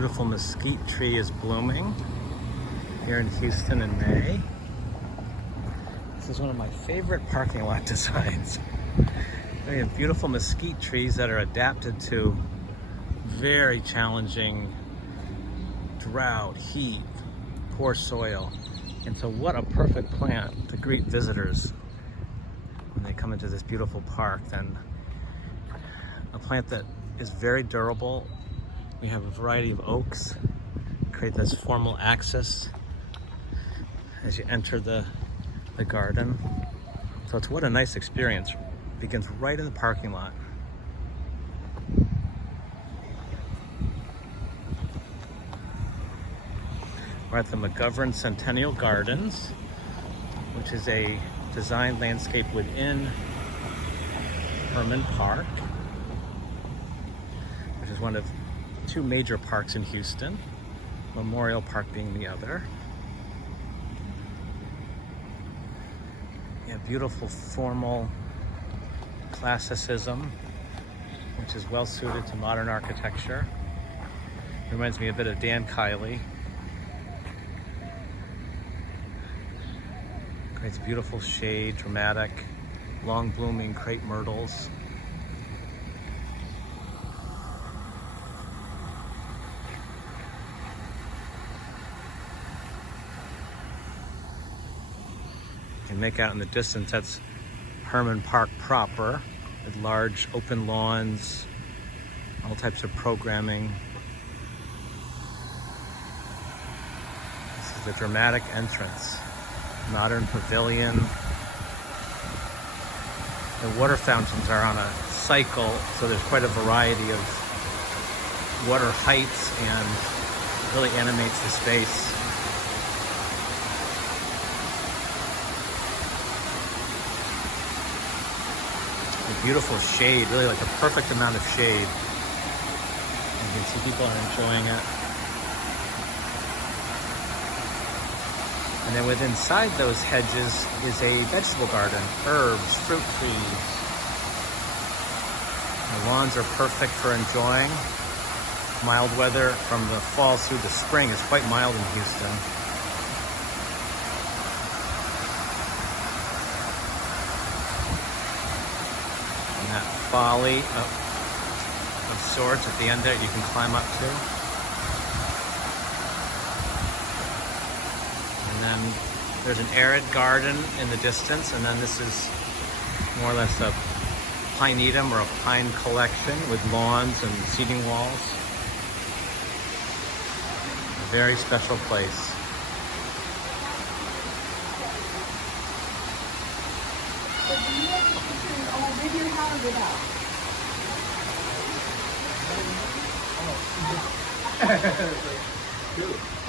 Beautiful mesquite tree is blooming here in Houston in May. This is one of my favorite parking lot designs. We have beautiful mesquite trees that are adapted to very challenging drought, heat, poor soil. And so what a perfect plant to greet visitors when they come into this beautiful park. Then a plant that is very durable. We have a variety of oaks, create this formal access as you enter the garden. So it's what a nice experience. It begins right in the parking lot. We're at the McGovern Centennial Gardens, which is a designed landscape within Herman Park, which is one of two major parks in Houston, Memorial Park being the other. Yeah, beautiful formal classicism, which is well suited to modern architecture. Reminds me a bit of Dan Kiley. Creates beautiful shade, dramatic, long blooming crepe myrtles. You can make out in the distance, that's Herman Park proper, with large open lawns, all types of programming. This is the dramatic entrance. Modern pavilion. The water fountains are on a cycle, so there's quite a variety of water heights and really animates the space. A beautiful shade, really like a perfect amount of shade. And you can see people are enjoying it. And then within inside those hedges is a vegetable garden, herbs, fruit trees. The lawns are perfect for enjoying. Mild weather from the fall through the spring is quite mild in Houston. And that folly of sorts at the end there you can climb up to. And then there's an arid garden in the distance, and then this is more or less a pinetum or a pine collection with lawns and seating walls. A very special place. Good.